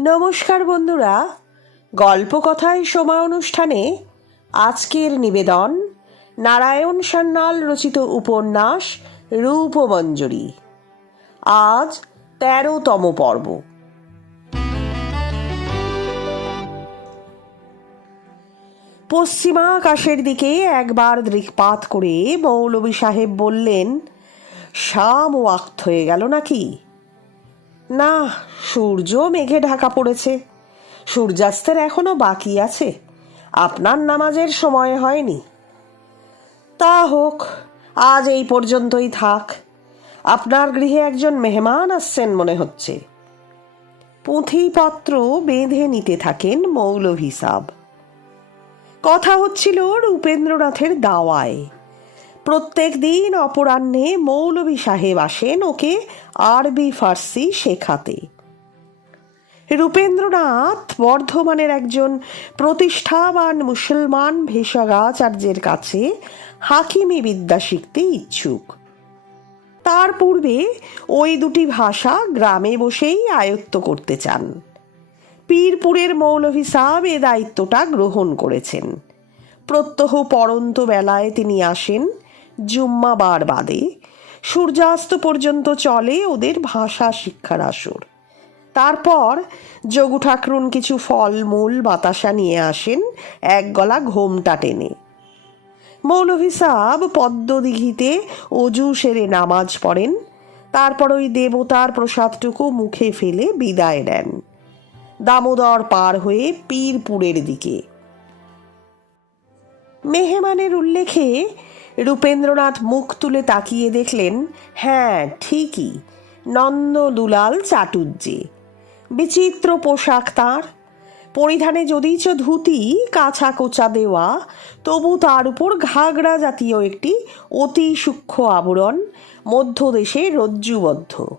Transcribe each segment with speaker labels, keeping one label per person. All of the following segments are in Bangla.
Speaker 1: নমস্কার বন্ধুরা। গল্প কথায় সময় অনুষ্ঠানে আজকের নিবেদন, নারায়ণ সান্যাল রচিত উপন্যাস রূপমঞ্জরি আজ তেরোতম পর্ব। পশ্চিমা আকাশের দিকে একবার দৃকপাত করে মৌলভী সাহেব বললেন শাম ওয়াক্ত হয়ে গেল নাকি? না সূর্য মেঘে ঢাকা পড়েছে। সূর্যাস্তের এখনও বাকি আছে। আপনার নামাজের সময় হয়নি। তা হোক, আজ এই পর্যন্তই থাক। আপনার গৃহে একজন মেহমান আসছেন মনে হচ্ছে। পুঁথিপত্র বেঁধে নিতে থাকেন মৌলভী সাব। কথা হচ্ছিল রূপেন্দ্রনাথের দাওয়ায়। প্রত্যেক দিন অপরাহ্নে মৌলভী সাহেব আসেন ওকে আরবি, ফার্সি শেখাতে। রূপেন্দ্রনাথ বর্ধমানের একজন প্রতিষ্ঠাবান মুসলমান ভেষগাচার্যের কাছে হাকিমি বিদ্যা শিখতে ইচ্ছুক। তার পূর্বে ওই দুটি ভাষা গ্রামে বসেই আয়ত্ত করতে চান। পীরপুরের মৌলভী সাহেব এ দায়িত্বটা গ্রহণ করেছেন। প্রত্যহ পরন্ত বেলায় তিনি আসেন জুম্মাবার বাদে সূর্যাস্ত পর্যন্ত চলে ওদের ভাষা শিক্ষার আসর। তারপর যোগু ঠাকরুন কিছু ফলমূল বাতাসা নিয়ে আসেন এক গলা ঘোমটা টেনে। মৌলভী সাহ পদ্মদিঘিতে অজু সেরে নামাজ পড়েন, তারপর ওই দেবতার প্রসাদটুকু মুখে ফেলে বিদায় দেন দামোদর পার হয়ে পীরপুরের দিকে। মেহমানের উল্লেখে রূপেন্দ্রনাথ মুখ তুলে তাকিয়ে দেখলেন হ্যাঁ ঠিকই নন্দ দুলাল চাটুজ্জে বিচিত্র পোশাক তার। পরিধানে যদি যদিচ ধুতি কাছা কোচা দেওয়া, তবু তার উপর ঘাগড়া জাতীয় একটি অতি সূক্ষ্ম আবরণ, মধ্যদেশে রজ্জুবদ্ধ।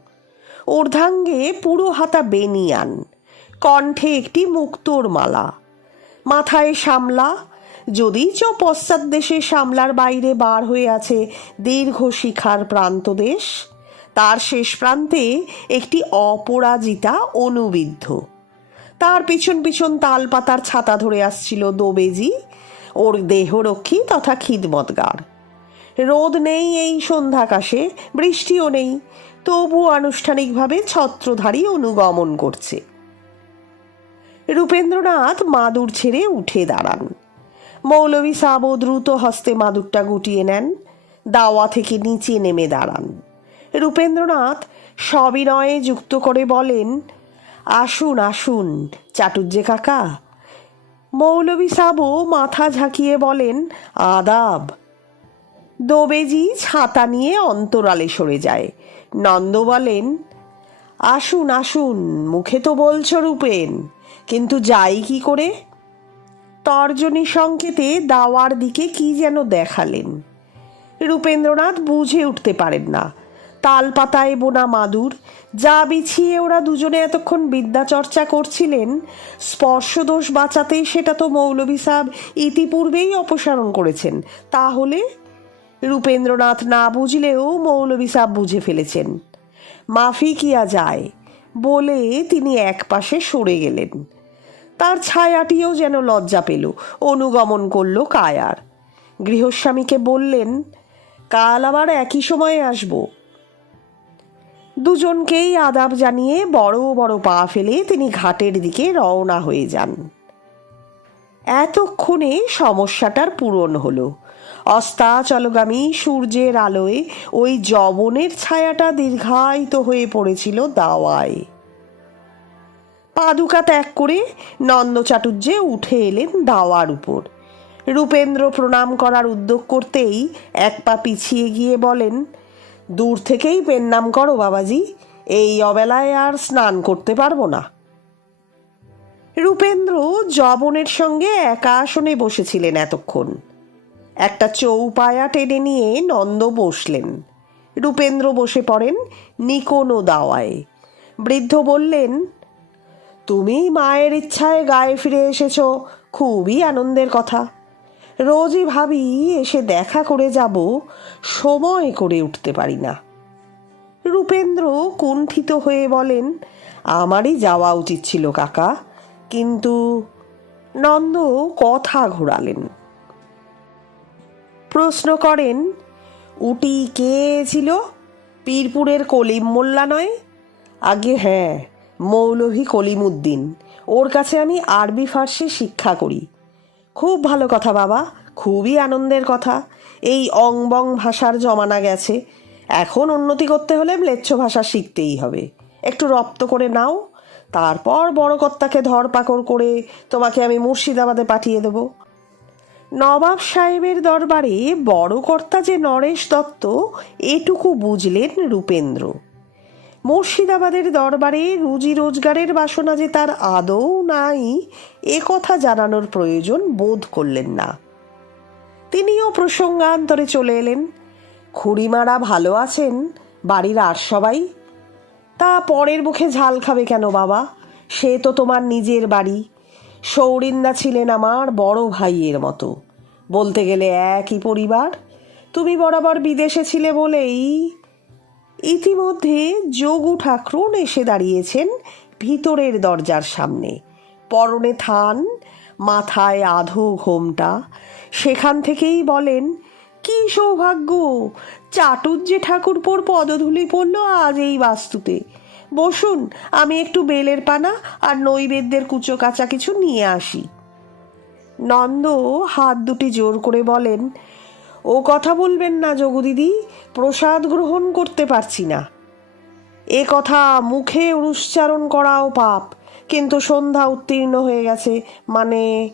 Speaker 1: ঊর্ধ্বাঙ্গে পুরো হাতা বেনিয়ান, কণ্ঠে একটি মুক্তোর মালা। মাথায় সামলা যদিচ পশ্চাৎ দেশে সামলার বাইরে বার হয়ে আছে দীর্ঘ শিখার প্রান্তদেশ তার শেষ প্রান্তে একটি অপরাজিতা অনুবিদ্ধ। তার পিছন পিছন তালপাতার ছাতা ধরে আসছিল দোবেজি, ওর দেহরক্ষী তথা খিদমতগার। রোদ নেই এই সন্ধ্যাকাশে, বৃষ্টিও নেই তবু আনুষ্ঠানিকভাবে ছত্রধারী অনুগমন করছে। রূপেন্দ্রনাথ মাদুর ছেড়ে উঠে দাঁড়ান। মৌলভী সাবো দ্রুত হস্তে মাদুরটা গুটিয়ে নেন। দাওয়া থেকে নিচে নেমে দাঁড়ান। রূপেন্দ্রনাথ সবিনয়ে যুক্ত করে বলেন, আসুন আসুন চাটুজ্জে কাকা। মৌলভী সাবো মাথা ঝাঁকিয়ে বলেন, আদাব। দোবেজি ছাতা নিয়ে অন্তরালে সরে যায়। নন্দ বলেন, আসুন আসুন, মুখে তো বলছ রূপেন, কিন্তু যাই কি করে? তর্জনী সংকেতে দাওয়ার দিকে কি যেন দেখালেন। রূপেন্দ্রনাথ বুঝে উঠতে পারেন না। তাল পাতায় বোনা মাদুর, যা বিছিয়ে ওরা দুজনে এতক্ষণ বিদ্যা চর্চা করছিলেন, স্পর্শদোষ বাঁচাতে সেটা তো মৌলভী সাহেব ইতিপূর্বেই অপসারণ করেছেন। তাহলে? রূপেন্দ্রনাথ না বুঝলেও মৌলভী সাহেব বুঝে ফেলেছেন। মাফি কিয়া যায়, বলে তিনি এক পাশে সরে গেলেন। তার ছায়াটিও যেন লজ্জা পেল। অনুগমন করল কায়ার। গৃহস্বামীকে বললেন, কাল আবার একই সময়ে আসব। দুজনকেই আদাব জানিয়ে বড় বড় পা ফেলে তিনি ঘাটের দিকে রওনা হয়ে যান। এতক্ষণে সমস্যাটার পূরণ হলো। অস্তাচলগামী সূর্যের আলোয় ওই জবনের ছায়াটা দীর্ঘায়িত হয়ে পড়েছিল দাওয়ায়। পাদুকা ত্যাগ করে নন্দ চাটুর্যে উঠে এলেন দাওয়ার উপর। রূপেন্দ্র প্রণাম করার উদ্যোগ করতেই এক পা পিছিয়ে গিয়ে বলেন, দূর থেকেই নাম করো বাবাজি, এই অবেলায় আর স্নান করতে পারব না। রূপেন্দ্র জবনের সঙ্গে একা আসনে বসেছিলেন এতক্ষণ। একটা চৌপায়া টেনে নিয়ে নন্দ বসলেন। রূপেন্দ্র বসে পড়েন নিকোনো দাওয়ায়। বৃদ্ধ বললেন তুমি মায়ের ইচ্ছায় গায়ে ফিরে এসেছ, খুবই আনন্দের কথা। রোজই ভাবি, এসে দেখা করে যাব, সময় করে উঠতে পারি না। রূপেন্দ্র কুণ্ঠিত হয়ে বলেন, আমারই যাওয়া উচিত ছিল কাকা, কিন্তু নন্দ কথা ঘোরালেন। প্রশ্ন করেন, উটি কে ছিল? পীরপুরের কলিম মোল্লা নয়? আগে হ্যাঁ মৌলভী কলিমুদ্দিন। ওর কাছে আমি আরবি ফার্সি শিক্ষা করি। খুব ভালো কথা, বাবা। খুবই আনন্দের কথা। এই অংবং ভাষার জমানা গেছে। এখন উন্নতি করতে হলে ম্লেচ্ছ ভাষা শিখতেই হবে। একটু রপ্ত করে নাও। তারপর বড় কর্তাকে ধরপাকড় করে তোমাকে আমি মুর্শিদাবাদে পাঠিয়ে দেবো। নবাব সাহেবের দরবারে বড় কর্তা যে নরেশ দত্ত, এটুকু বুঝলেন রূপেন্দ্র। মুর্শিদাবাদের দরবারে রুজি রোজগারের বাসনা যে তার আদৌ নাই, এ কথা জানানোর প্রয়োজন বোধ করলেন না। তিনিও প্রসঙ্গান্তরে চলে এলেন। খুড়িমারা ভালো আছেন, বাড়ির আর সবাই? তা পরের মুখে ঝাল খাবে কেন বাবা? সে তো তোমার নিজের বাড়ি। সৌরিন্দা ছিলেন আমার বড় ভাইয়ের মতো। বলতে গেলে একই পরিবার। তুমি বরাবর বিদেশে ছিলে বলেই ইতিমধ্যে যোগু ঠাকরুন এসে দাঁড়িয়েছেন ভিতরের দরজার সামনে। পরনে থান, মাথায় আধো ঘোমটা। সেখান থেকেই বলেন, কি সৌভাগ্য! চাটুজ্জে ঠাকুরপোর পদধূলি পড়ল আজ এই বাস্তুতে। বসুন, আমি একটু বেলের পানা আর নৈবেদ্যের কুচো কাঁচা কিছু নিয়ে আসি। নন্দ হাত দুটি জোর করে বলেন ও কথা বলবেন না যোগু দিদি, প্রসাদ গ্রহণ করতে পারছি না। এ কথা মুখে উচ্চারণ করাও পাপ, কিন্তু সন্ধ্যা উত্তীর্ণ হয়ে গেছে মানে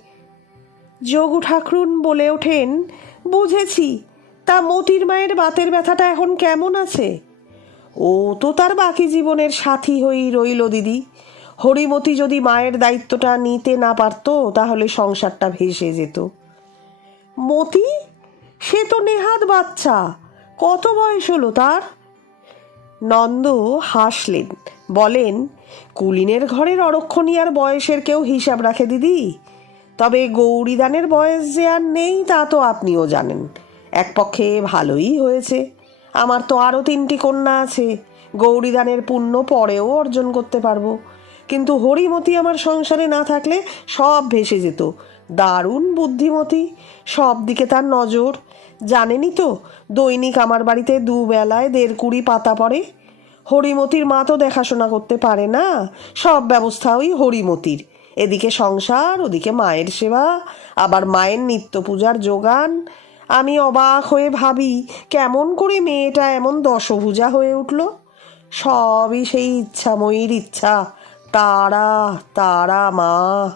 Speaker 1: যোগু ঠাকরুন বলে ওঠেন, বুঝেছি, তা মতির মায়ের বাতের ব্যথাটা এখন কেমন আছে? ও তো তার বাকি জীবনের সাথী হয়েই রইল দিদি। হরিমতি যদি মায়ের দায়িত্বটা নিতে না পারতো, তাহলে সংসারটা ভেসে যেত। মতি সে তো নেহাত বাচ্চা। কত বয়স হলো তার? নন্দ হাসলেন, বলেন, কুলিনের ঘরের অরক্ষণীয়ার বয়সের কেউ হিসাব রাখে দিদি। তবে গৌরীদানের বয়স যে আর নেই তা তো আপনিও জানেন। এক পক্ষে ভালোই হয়েছে। আমার তো আরও তিনটি কন্যা আছে। গৌরীদানের পুণ্য পরেও অর্জন করতে পারব। কিন্তু হরিমতি আমার সংসারে না থাকলে সব ভেসে যেত। দারুণ বুদ্ধিমতী। সব দিকে তার নজর জানেনই তো? দৈনিক আমার বাড়িতে দুবেলায় দেড় কুড়ি পাতা পড়ে। হরিমতির মা তো দেখাশোনা করতে পারে না। সব ব্যবস্থা ওই হরিমতির। এদিকে সংসার, ওদিকে মায়ের সেবা, আবার মায়ের নিত্য পূজার যোগান। আমি অবাক হয়ে ভাবি, কেমন করে মেয়েটা এমন দশভুজা হয়ে উঠল? সবই সেই ইচ্ছাময়ীর ইচ্ছা। তারা তারা মা।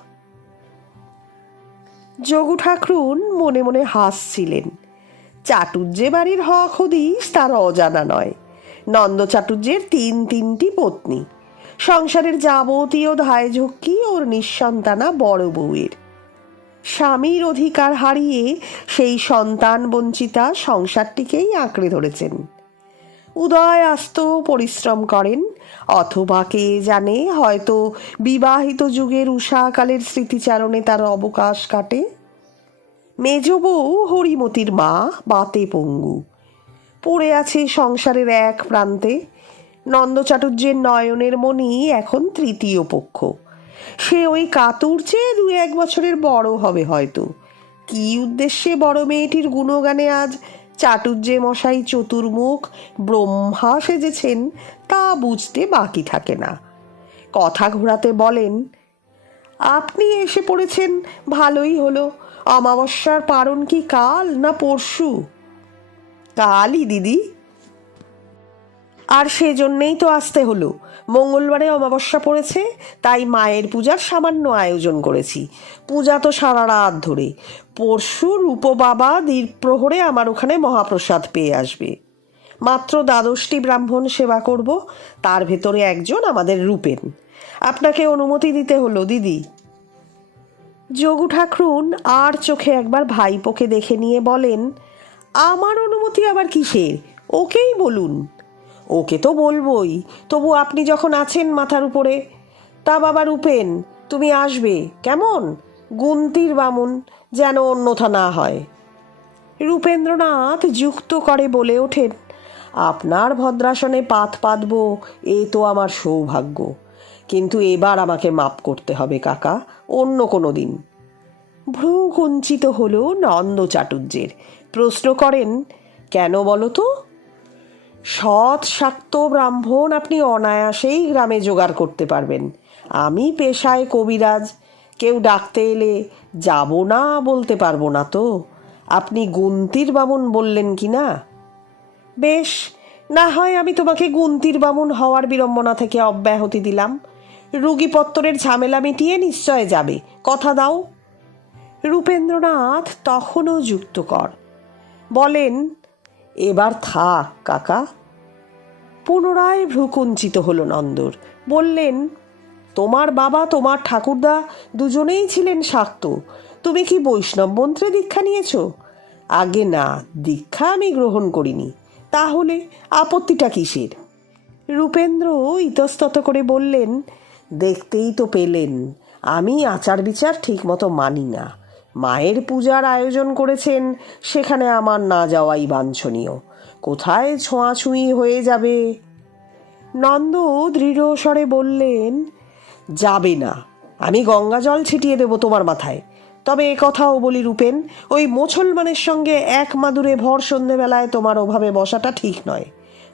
Speaker 1: যোগু ঠাকরুন মনে মনে হাসছিলেন। চাটুর্যে বাড়ির হক হদিস তার অজানা নয়। নন্দ চাটুর্যের তিন তিনটি পত্নী। সংসারের যাবতীয় ধায় ঝক্কি ওর নিঃসন্তানা বড় বউয়ের। স্বামীর অধিকার হারিয়ে সেই সন্তান বঞ্চিতা সংসারটিকেই আঁকড়ে ধরেছেন। উদয় আস্ত পরিশ্রম করেন, অথবা কে জানে হয়তো বিবাহিত যুগের উষাকালের স্মৃতিচারণে তার অবকাশ কাটে। মেজ বউ হরিমতির মা বাতে পঙ্গু। পড়ে আছে সংসারের এক প্রান্তে। নন্দ চাটুর্যের নয়নের মণি এখন তৃতীয় পক্ষ। সে ওই কাতুর চেয়ে দু এক বছরের বড় হবে হয়তো। কি উদ্দেশ্যে বড় মেয়েটির গুণগানে আজ চাটুর্যে মশাই চতুর্মুখ ব্রহ্মা সেজেছেন তা বুঝতে বাকি থাকে না। কথা ঘোরাতে বলেন, আপনি এসে পড়েছেন, ভালোই হলো। অমাবস্যার পারণ কি কাল না পরশু? কালই, দিদি। আর সেজন্যেই তো আসতে হলো। মঙ্গলবারে অমাবস্যা পড়েছে, তাই মায়ের পূজার সামান্য আয়োজন করেছি। পূজা তো সারা রাত ধরে। পরশু রূপবাবা দ্বীপ্রহরে আমার ওখানে মহাপ্রসাদ পেয়ে আসবে। মাত্র দ্বাদশটি ব্রাহ্মণ সেবা করব, তার ভেতরে একজন আমাদের রূপেন। আপনাকে অনুমতি দিতে হলো, দিদি। যোগু ঠাকরুন আর চোখে একবার ভাইপোকে দেখে নিয়ে বলেন, আমার অনুমতি আবার কিসের? ওকেই বলুন। ওকে তো বলবই। তবু আপনি যখন আছেন মাথার উপরে, তা বাবা রূপেন, তুমি আসবে। কেমন? গুন্তির বামুন, যেন অন্যথা না হয়। রূপেন্দ্রনাথ যুক্ত করে বলে ওঠেন, আপনার ভদ্রাসনে পাত পাতব, এ তো আমার সৌভাগ্য। কিন্তু এবার আমাকে মাপ করতে হবে, কাকা। অন্য কোনো দিন। ভ্রু কুঞ্চিত হল নন্দ চাটুর্যের প্রশ্ন করেন, কেন বলো তো? সৎ, শাক্ত ব্রাহ্মণ আপনি অনায়াসেই গ্রামে জোগাড় করতে পারবেন। আমি পেশায় কবিরাজ। কেউ ডাকতে এলে যাব না বলতে পারব না তো। আপনি গুন্তির বামুন বললেন কি না? বেশ, না হয় আমি তোমাকে গুন্তির বামুন হওয়ার বিড়ম্বনা থেকে অব্যাহতি দিলাম। রুগীপত্তরের ঝামেলা মিটিয়ে নিশ্চয় যাবে। কথা দাও। রূপেন্দ্রনাথ তখনও যুক্ত কর। বলেন, এবার থাক কাকা। পুনরায় ভ্রুকুঞ্চিত হল নন্দর। বললেন, তোমার বাবা, তোমার ঠাকুরদা দুজনেই ছিলেন শাক্ত। তুমি কি বৈষ্ণব মন্ত্রে দীক্ষা নিয়েছ? আগে না, দীক্ষা আমি গ্রহণ করিনি। তাহলে আপত্তিটা কিসের? রূপেন্দ্র ইতস্তত করে বললেন দেখতেই তো পেলেন, আমি আচার বিচার ঠিক মতো মানি না। মায়ের পূজার আয়োজন করেছেন, সেখানে আমার না যাওয়াই বাঞ্ছনীয়। কোথায় ছোঁয়াছুঁই হয়ে যাবে? নন্দ দৃঢ় স্বরে বললেন, যাবে না। আমি গঙ্গা জল ছিটিয়ে দেব তোমার মাথায়। তবে এ কথাও বলি রূপেন, ওই মুসলমানের সঙ্গে এক মাদুরে ভর সন্ধেবেলায় তোমার ওভাবে বসাটা ঠিক নয়।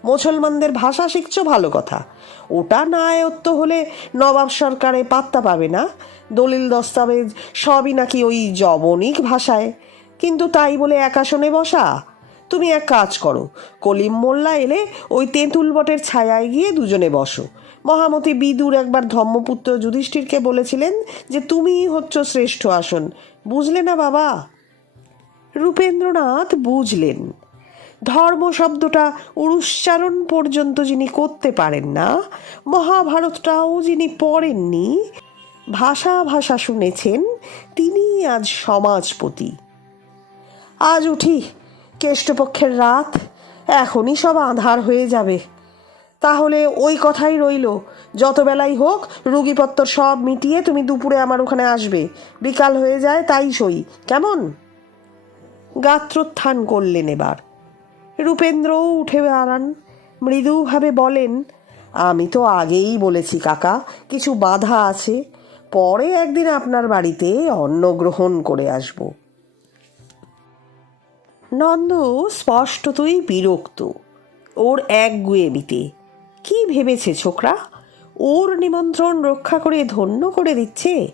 Speaker 1: মুসলমানদের ভাষা শিখছো ভালো কথা। ওটা না আয়ত্ত হলে নবাব সরকারে পাত্তা পাবে না। দলিল দস্তাবেজ সবই নাকি ওই জবনিক ভাষায়। কিন্তু তাই বলে একাশনে বসা। তুমি এক কাজ করো, কলিম মোল্লা এলে ওই তেঁতুল বটের ছায়ায় গিয়ে দুজনে বসো। মহামতি বিদুর একবার ধর্মপুত্র যুধিষ্ঠিরকে বলেছিলেন যে তুমিই হচ্ছ শ্রেষ্ঠ আসন। বুঝলে না বাবা? রূপেন্দ্রনাথ বুঝলেন। ধর্ম শব্দটা উচ্চারণ পর্যন্ত যিনি করতে পারেন না, মহাভারতটাও যিনি পড়েননি, ভাষা ভাষা শুনেছেন তিনি আজ সমাজপতি। আজ উঠি, কেষ্টপক্ষের রাত, এখনই সব আধার হয়ে যাবে। তাহলে ওই কথাই রইল, যত বেলাই হোক, রুগীপত্তর সব মিটিয়ে তুমি দুপুরে আমার ওখানে আসবে, বিকাল হয়ে যায় তাই সই, কেমন? গাত্রোত্থান করলেন এবার। রূপেন্দ্রও উঠে দাঁড়ান। মৃদুভাবে বলেন, আমি তো আগেই বলেছি কাকা, কিছু বাধা আছে। পরে একদিন আপনার বাড়িতে অন্ন গ্রহণ করে আসব। নন্দ স্পষ্টতই বিরক্ত। ওর এক গুয়েমিতে কি ভেবেছে ছোকরা? ওর নিমন্ত্রণ রক্ষা করে ধন্য করে দিচ্ছে?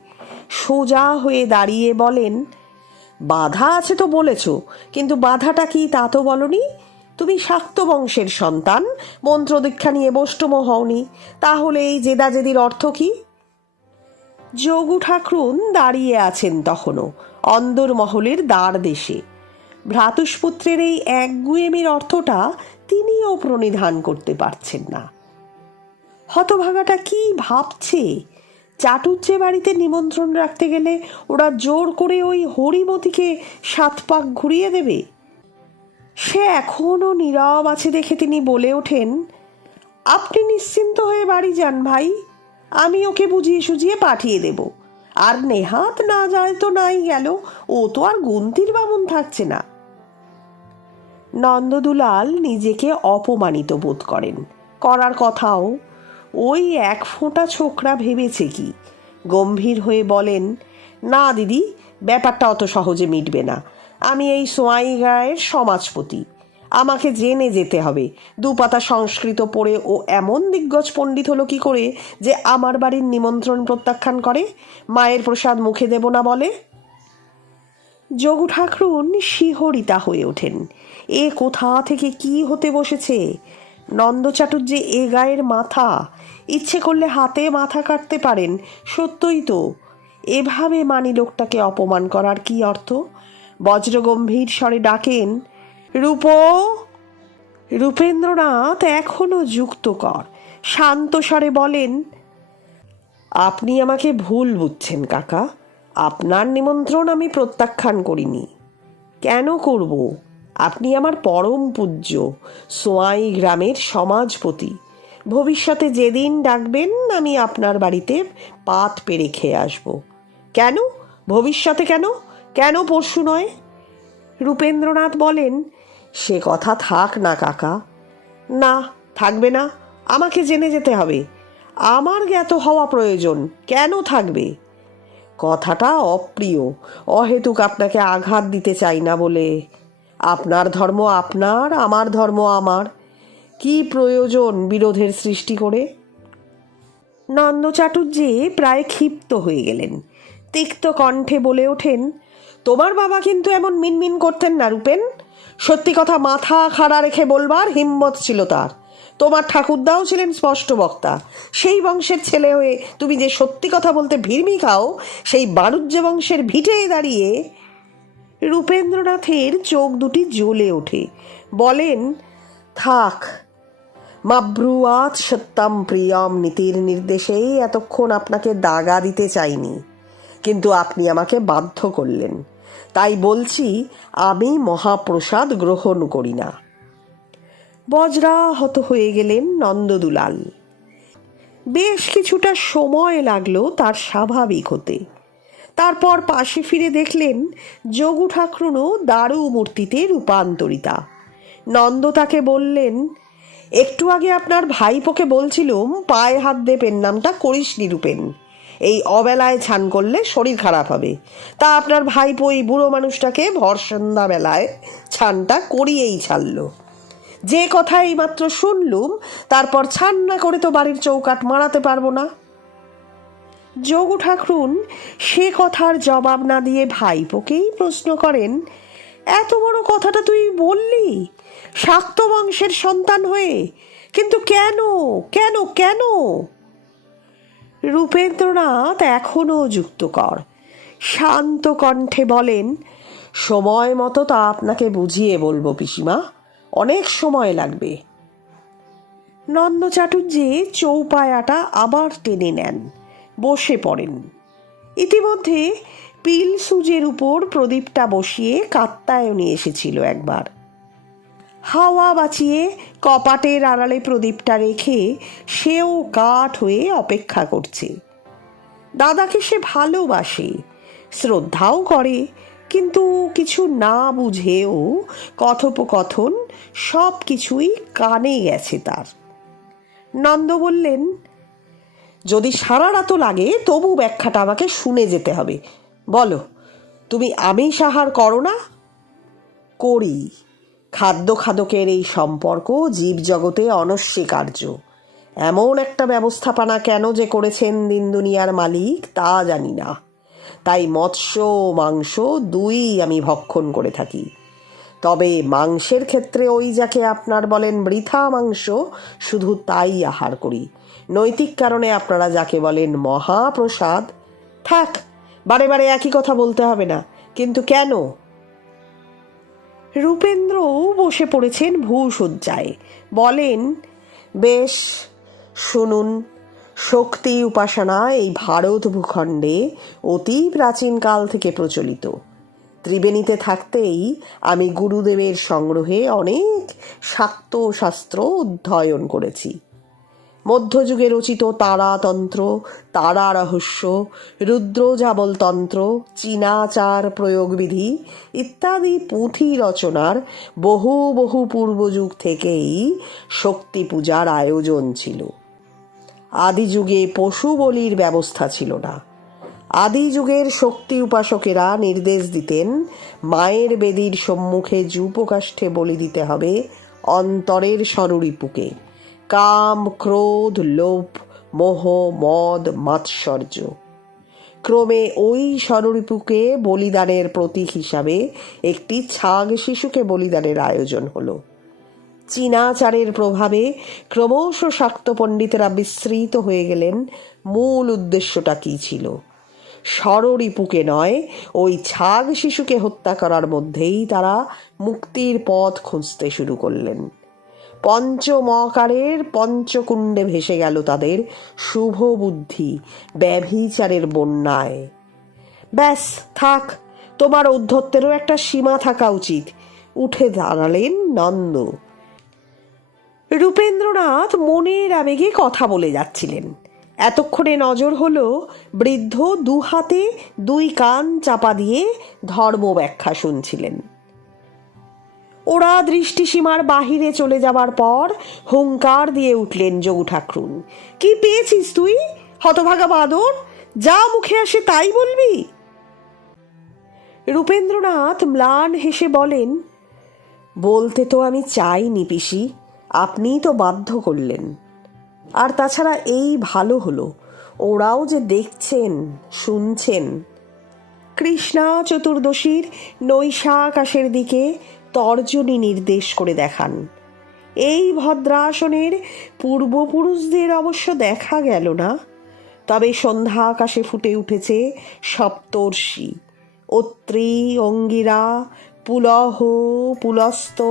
Speaker 1: সোজা হয়ে দাঁড়িয়ে বলেন, বাধা আছে তো বলেছ, কিন্তু বাধাটা কি তা তো বলনি? তুমি শাক্ত বংশের সন্তান। মন্ত্র দীক্ষা নিয়ে বষ্টম হওনি। তাহলে এই জেদাজেদির অর্থ কি? যোগু ঠাকরুন দাঁড়িয়ে আছেন তখনও, অন্দরমহলের দ্বার দেশে। ভ্রাতুষ্পুত্রের এই একগুয়েমির অর্থটা তিনিও প্রণিধান করতে পারছেন না। হতভাগাটা কি ভাবছে? চাটুজ্জে বাড়িতে নিমন্ত্রণ রাখতে গেলে ওরা জোর করে ওই হরিমতিকে সাত পাক ঘুরিয়ে দেবে? সে এখনও নীরব আছে দেখে তিনি বলে ওঠেন, আপনি নিশ্চিন্ত হয়ে বাড়ি যান ভাই, আমি ওকে বুঝিয়ে সুঝিয়ে পাঠিয়ে দেব। আর নেহাত না যায় তো নাই গেল, ও তো আর গুন্তির বামুন থাকছে না। নন্দদুলাল নিজেকে অপমানিত বোধ করেন। করার কথাও, ওই এক ফোঁটা ছোকরা ভেবেছে কি? গম্ভীর হয়ে বলেন, না দিদি, ব্যাপারটা অত সহজে মিটবে না। আমি এই সোয়াই গায়ের সমাজপতি। আমাকে জেনে যেতে হবে। দুপাতা সংস্কৃত পড়ে ও এমন দিগ্গজ পণ্ডিত হলো কি করে যে আমার বাড়ির নিমন্ত্রণ প্রত্যাখ্যান করে? মায়ের প্রসাদ মুখে দেব না বলে? যোগু ঠাকরুন শিহরিতা হয়ে ওঠেন। এ কোথা থেকে কি হতে বসেছে? নন্দ চাটুর্যে এ গায়ের মাথা। ইচ্ছে করলে হাতে মাথা কাটতে পারেন, সত্যই তো। এভাবে মানি লোকটাকে অপমান করার কি অর্থ? বজ্রগম্ভীর স্বরে ডাকেন, রূপ, রূপেন্দ্রনাথ এখনও যুক্ত কর। শান্ত স্বরে বলেন, আপনি আমাকে ভুল বুঝছেন কাকা। আপনার নিমন্ত্রণ আমি প্রত্যাখ্যান করিনি। কেন করব? আপনি আমার পরম পূজ্য, সোয়াই গ্রামের সমাজপতি। ভবিষ্যতে যেদিন ডাকবেন, আমি আপনার বাড়িতে পাত পেরে খেয়ে আসব। কেন? ভবিষ্যতে কেন? কেন পরশু নয়? রূপেন্দ্রনাথ বলেন, সে কথা থাক না, কাকা। না, থাকবে না। আমাকে জেনে যেতে হবে। আমার জ্ঞাত হওয়া প্রয়োজন। কেন থাকবে? কথাটা অপ্রিয়। অহেতুক আপনাকে আঘাত দিতে চাই না বলে। আপনার ধর্ম আপনার, আমার ধর্ম আমার। কি প্রয়োজন বিরোধের সৃষ্টি করে? নন্দ চাটুর্যে প্রায় ক্ষিপ্ত হয়ে গেলেন। তিক্ত কণ্ঠে বলে ওঠেন তোমার বাবা কিন্তু এমন মিনমিন করতেন না, রূপেন। সত্যি কথা, মাথা খাড়া রেখে বলবার হিম্মত ছিল তার। তোমার ঠাকুরদাও ছিলেন স্পষ্ট বক্তা। সেই বংশের ছেলে হয়ে তুমি যে সত্যি কথা বলতে ভিড়মি খাও, সেই বাণুজ্য বংশের ভিটে দাঁড়িয়ে রূপেন্দ্রনাথের চোখ দুটি জ্বলে ওঠে। বলেন, থাক, মাব্রুয়াত সত্যাম প্রিয়ম নীতির নির্দেশেই এতক্ষণ আপনাকে দাগা দিতে চাইনি। কিন্তু আপনি আমাকে বাধ্য করলেন। তাই বলছি, আমি মহাপ্রসাদ গ্রহণ করি না। বজ্রাহত হয়ে গেলেন নন্দদুলাল। বেশ কিছুটা সময় লাগল তার স্বাভাবিক হতে। তারপর পাশে ফিরে দেখলেন, যোগু ঠাকরুনও দারু মূর্তিতে রূপান্তরিতা। নন্দ তাকে বললেন, একটু আগে আপনার ভাইপোকে বলছিলুম, পায়ে হাত দিয়ে পেন নামটা করিস নিরূপেন অবেলায় ছান করলে শরীর খারাপ হবে। তা আপনার ভাইপো এই বুড়ো মানুষটাকে ভর সন্ধ্যাবেলায় ছানটা করিয়েই ছাড়ল। যে কথা এইমাত্র শুনলুম, তারপর ছান না করে তো বাড়ির চৌকাট মারাতে পারব না। যোগু ঠাকরুন সে কথার জবাব না দিয়ে ভাইপোকেই প্রশ্ন করেন, এত বড় কথাটা তুই বললি? শাক্ত বংশের সন্তান হয়ে। কিন্তু কেন? কেন? কেন? রূপেন্দ্রনাথ এখনও যুক্তকর। শান্ত কণ্ঠে বলেন, সময় মতো তা আপনাকে বুঝিয়ে বলব পিসিমা। অনেক সময় লাগবে। নন্দ চাটুর্যে চৌপায়াটা আবার টেনে নেন, বসে পড়েন। ইতিমধ্যে পিল সুজের উপর প্রদীপটা বসিয়ে কাত্তায়নে এসেছিল একবার। হাওয়া বাঁচিয়ে কপাটের আড়ালে প্রদীপটা রেখে সেও কাঠ হয়ে অপেক্ষা করছে। দাদাকে সে ভালোবাসে, শ্রদ্ধাও করে, কিন্তু কিছু না বুঝেও কথোপকথন সব কিছুই কানে গেছে তার। নন্দ বললেন, যদি সারা রাতও লাগে, তবু ব্যাখ্যাটা আমাকে শুনে যেতে হবে। বলো, তুমি আমি সাহার করো না? করি। খাদ্য খাদকের এই সম্পর্ক জীবজগতে অনস্বীকার্য। এমন একটা ব্যবস্থাপনা কেন যে করেছেন দিন দুনিয়ার মালিক, তা জানি না। তাই মৎস্য মাংস দুই আমি ভক্ষণ করে থাকি। তবে মাংসের ক্ষেত্রে ওই যাকে আপনার বলেন বৃথা মাংস, শুধু তাই আহার করি। নৈতিক কারণে আপনারা যাকে বলেন মহাপ্রসাদ, থাক, বারে বারে একই কথা বলতে হবে না। কিন্তু কেন? রূপেন্দ্রও বসে পড়েছেন ভূসজ্জায়। বলেন, বেশ, শুনুন, শক্তি উপাসনা এই ভারত ভূখণ্ডে অতি প্রাচীনকাল থেকে প্রচলিত। ত্রিবেণীতে থাকতেই আমি গুরুদেবের সংগ্রহে অনেক শাক্ত শাস্ত্র অধ্যয়ন করেছি। মধ্যযুগে রচিত তারাতন্ত্র তারা রহস্য রুদ্রজাবলতন্ত্র চীনাচার প্রয়োগবিধি ইত্যাদি পুঁথি রচনার বহু বহু পূর্বযুগ থেকেই শক্তি পূজার আয়োজন ছিল। আদি যুগে পশু বলির ব্যবস্থা ছিল না। আদি যুগের শক্তি উপাসকেরা নির্দেশ দিতেন, মায়ের বেদির সম্মুখে যুপকাষ্ঠে বলি দিতে হবে অন্তরের স্বরূরিপুকে কাম, ক্রোধ, লোভ, মোহ, মদ, মাৎসর্য। ক্রমে ওই স্বরূরিপুকে বলিদানের প্রতীক হিসাবে একটি ছাগ শিশুকে বলিদানের আয়োজন হলো। চীনাচারের প্রভাবে ক্রমশ শাক্ত পণ্ডিতেরা বিস্মৃত হয়ে গেলেন। মূল উদ্দেশ্যটা কী ছিল? ষড়রিপুকে নয়, ওই ছাগ শিশুকে হত্যা করার মধ্যেই তারা মুক্তির পথ খুঁজতে শুরু করলেন। পঞ্চমকারের পঞ্চকুণ্ডে ভেসে গেল তাদের শুভ বুদ্ধি ব্যভিচারের বন্যায়। ব্যাস, থাক, তোমার ঔদ্ধত্যেরও একটা সীমা থাকা উচিত। উঠে দাঁড়ালেন নন্দ। রূপেন্দ্রনাথ মনের আবেগে কথা বলে যাচ্ছিলেন। এতক্ষণে নজর হলো বৃদ্ধ দু হাতে দুই কান চাপা দিয়ে ধর্ম ব্যাখ্যা শুনছিলেন। ওরা দৃষ্টিসীমার বাহিরে চলে যাবার পর হুঙ্কার দিয়ে উঠলেন যোগু ঠাকরুন কি পেয়েছিস তুই, হতভাগা বাদর? যা মুখে আসে তাই বলবি? রূপেন্দ্রনাথ ম্লান হেসে বলেন, বলতে তো আমি চাইনি পিসি, আপনিই তো বাধ্য করলেন। আর তাছাড়া এই ভালো হলো, ওরাও যে দেখছেন, শুনছেন। কৃষ্ণা চতুর্দশীর নৈশা আকাশের দিকে তর্জনী নির্দেশ করে দেখান। এই ভদ্রাসনের পূর্বপুরুষদের অবশ্য দেখা গেল না। তবে সন্ধ্যা আকাশে ফুটে উঠেছে সপ্তর্ষি। অত্রি অঙ্গিরা পুলহ, পুলস্ত